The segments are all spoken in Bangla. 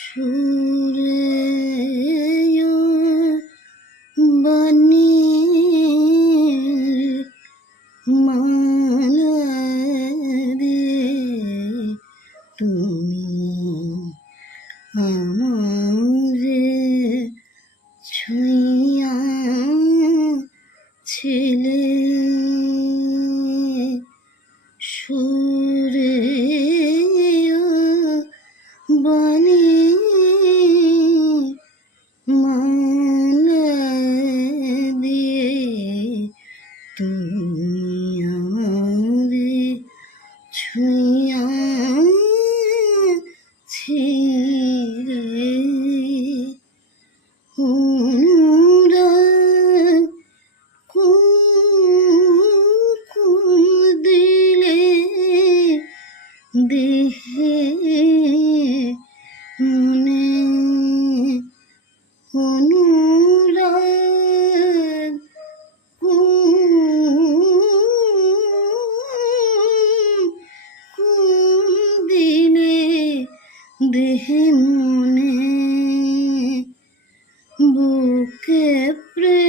সুরে ছুঁয়া ছিলে সুরে বনে মালা দিয়ে তুমি আমারে ছুঁয়া দিলে দেহে মনে অনুরাগ দিলে দেহে বুকে প্রেম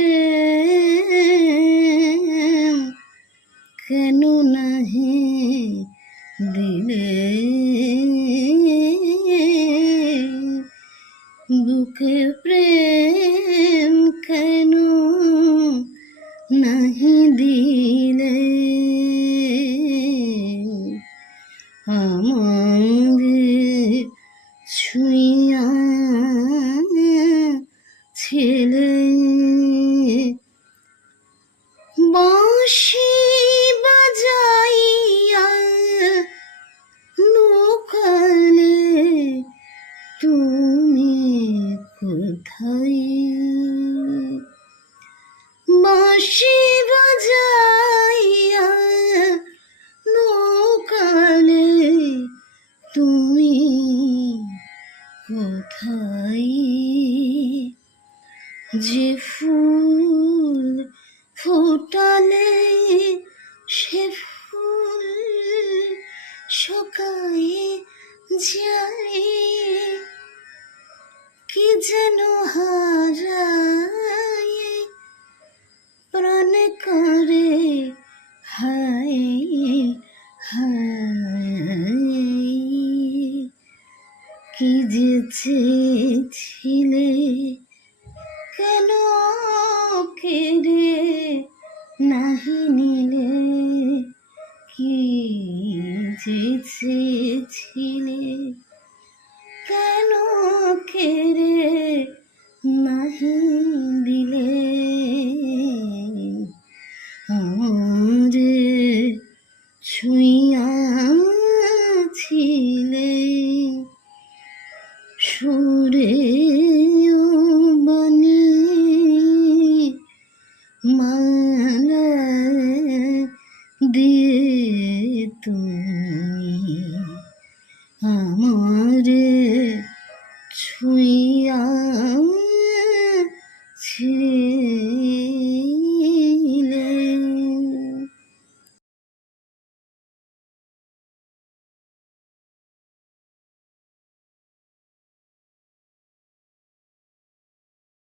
কেন নাহি দিলে? বুকে প্রেম কেন নাহি দিলে? আমারে ছেলে। বাঁশি বাজাইয়া লোকালে তুমি কোথায়? বাঁশি বাজাইয়া যে ফুল ফোটালে সে ফুল শুকায়ে যায়। কি যেন হারায় প্রাণ করে হায় হায়। কি যে চেয়েছিলে কেন কেড়ে নাহি নিলে কি চেয়েছিলে? কেন কেড়ে আমার ছুঁয়া ছি